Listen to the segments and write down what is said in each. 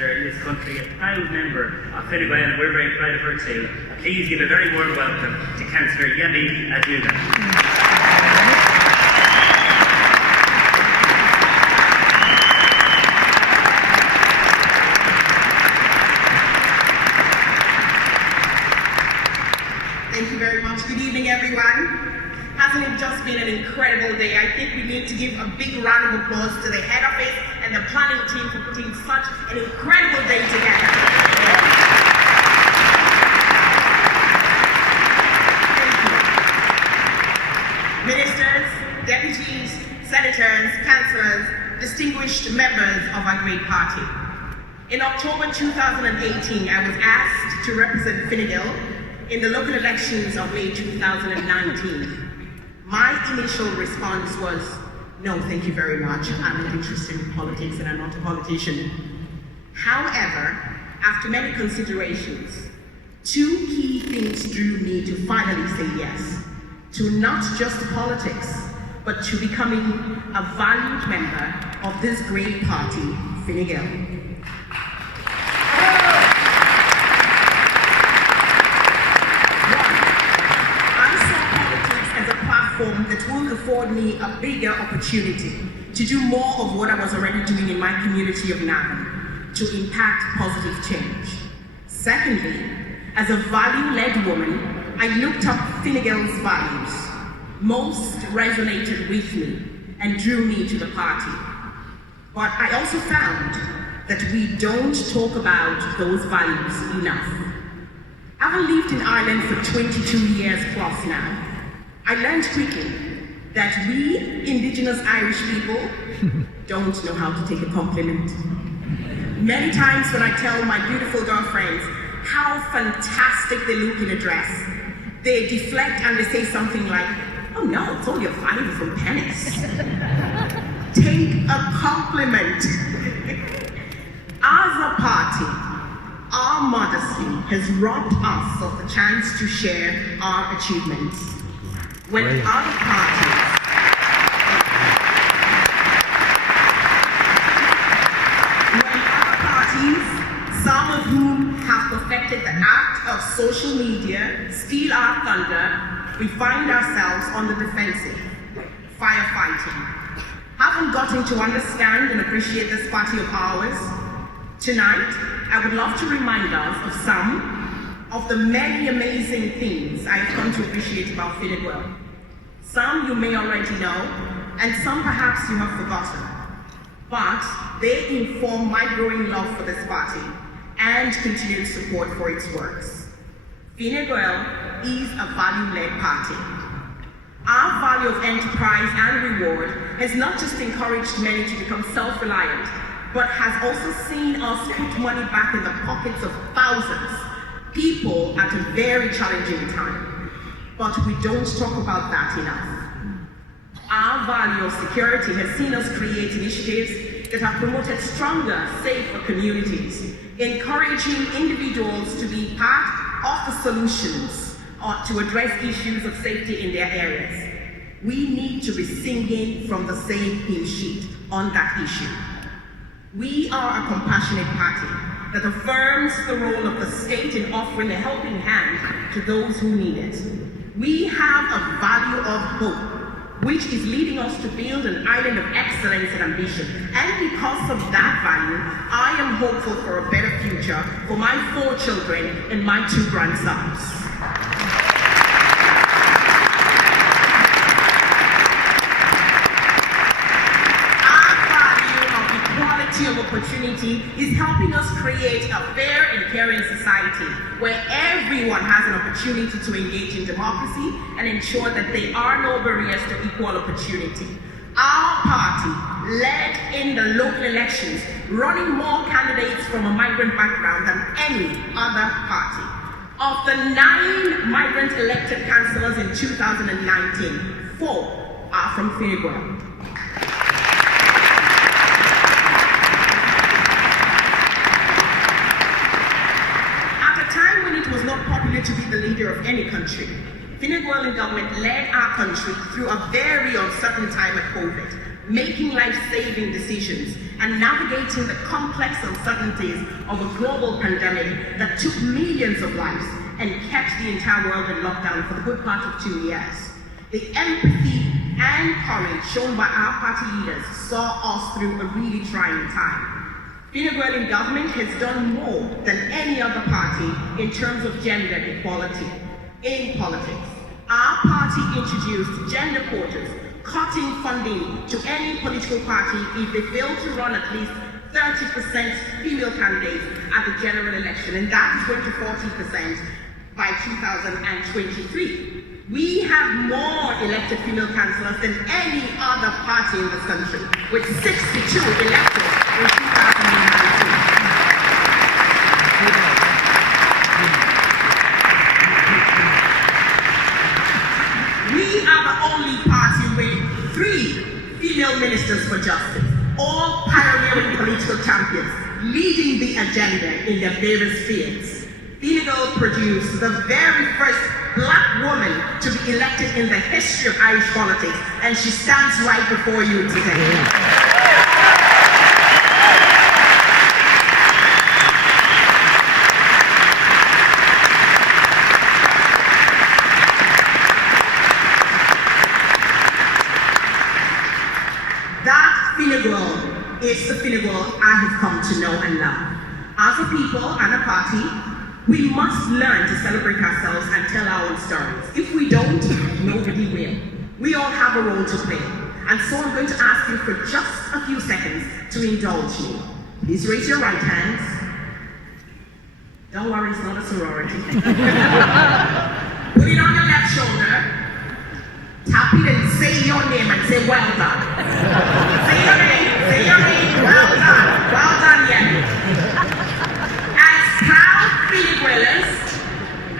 councillor in this country, a proud member of Fine Gael, and we're very proud of her too. Please give a very warm welcome to Councillor Yemi Aduga. Thank you very much. Good evening, everyone. Hasn't it just been an incredible day? I think we need to give a big round of applause to the head office and the planning team for putting such an incredible day together. Thank you. Ministers, deputies, senators, councillors, distinguished members of our great party. In October 2018, I was asked to represent Fine Gael in the local elections of May 2019. My initial response was, no, thank you very much. I'm not interested in politics and I'm not a politician. However, after many considerations, two key things drew me to finally say yes to not just politics, but to becoming a valued member of this great party, Fine Gael. That will afford me a bigger opportunity to do more of what I was already doing in my community of Navan, to impact positive change. Secondly, as a value-led woman, I looked up Fine Gael's values. Most resonated with me and drew me to the party. But I also found that we don't talk about those values enough. Having lived in Ireland for 22 years plus now, I learned quickly that we Indigenous Irish people don't know how to take a compliment. Many times when I tell my beautiful girlfriends how fantastic they look in a dress, they deflect and they say something like, oh no, it's only a 5 from pennies. Take a compliment. As a party, our modesty has robbed us of the chance to share our achievements. When other parties, some of whom have perfected the act of social media, steal our thunder, we find ourselves on the defensive, firefighting. Haven't gotten to understand and appreciate this party of ours? Tonight, I would love to remind us of some of the many amazing things I've come to appreciate about Fine Gael. Some you may already know, and some perhaps you have forgotten. But they inform my growing love for this party and continued support for its works. Fine Gael is a value-led party. Our value of enterprise and reward has not just encouraged many to become self-reliant, but has also seen us put money back in the pockets of thousands, people at a very challenging time. But we don't talk about that enough. Our value of security has seen us create initiatives that have promoted stronger, safer communities, encouraging individuals to be part of the solutions or to address issues of safety in their areas. We need to be singing from the same hymn sheet on that issue. We are a compassionate party that affirms the role of the state in offering a helping hand to those who need it. We have a value of hope, which is leading us to build an island of excellence and ambition. And because of that value, I am hopeful for a better future for my 4 children and my 2 grandsons. Of opportunity is helping us create a fair and caring society where everyone has an opportunity to engage in democracy and ensure that there are no barriers to equal opportunity. Our party led in the local elections, running more candidates from a migrant background than any other party. Of the 9 migrant elected councillors in 2019, 4 are from Fine Gael. It was not popular to be the leader of any country. Fine Gael in government led our country through a very uncertain time of COVID, making life-saving decisions and navigating the complex uncertainties of a global pandemic that took millions of lives and kept the entire world in lockdown for the good part of 2 years. The empathy and courage shown by our party leaders saw us through a really trying time. Fine Gael in government has done more than any other party in terms of gender equality in politics. Our party introduced gender quotas, cutting funding to any political party if they fail to run at least 30% female candidates at the general election, and that is going to 40% by 2023. We have more elected female councillors than any other party in this country, with 62 elected in 2019. We are the only party with 3 female ministers for justice, all pioneering political champions, leading the agenda in their various fields. Fine Gael produced the very first Black woman to be elected in the history of Irish politics, and she stands right before you today. That Fine Gael is the Fine Gael I have come to know and love. As a people and a party, we must learn to celebrate ourselves and tell our own stories. If we don't, nobody will. We all have a role to play. And so I'm going to ask you for just a few seconds to indulge me. Please raise your right hands. Don't worry, it's not a sorority. Put it on your left shoulder. Tap it and say your name and say, well done. Say your name, well done, Yemi. As proud Fine Gaelers,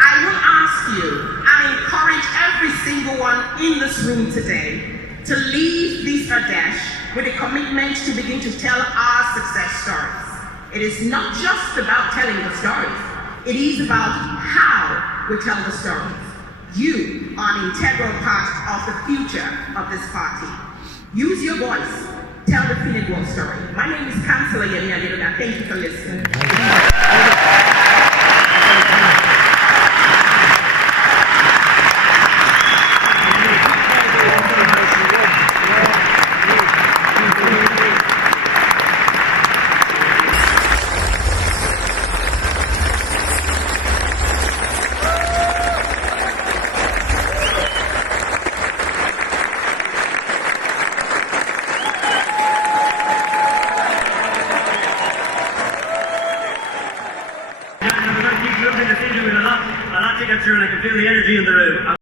I will ask you and encourage every single one in this room today to leave this Adesh with a commitment to begin to tell our success stories. It is not just about telling the stories, it is about how we tell the stories. You are an integral part of the future of this party. Use your voice. Tell the Fine Gael story. My name is Councillor Yemi Adedoda. Thank you for listening. A lot to get through, and I can feel the energy in the room.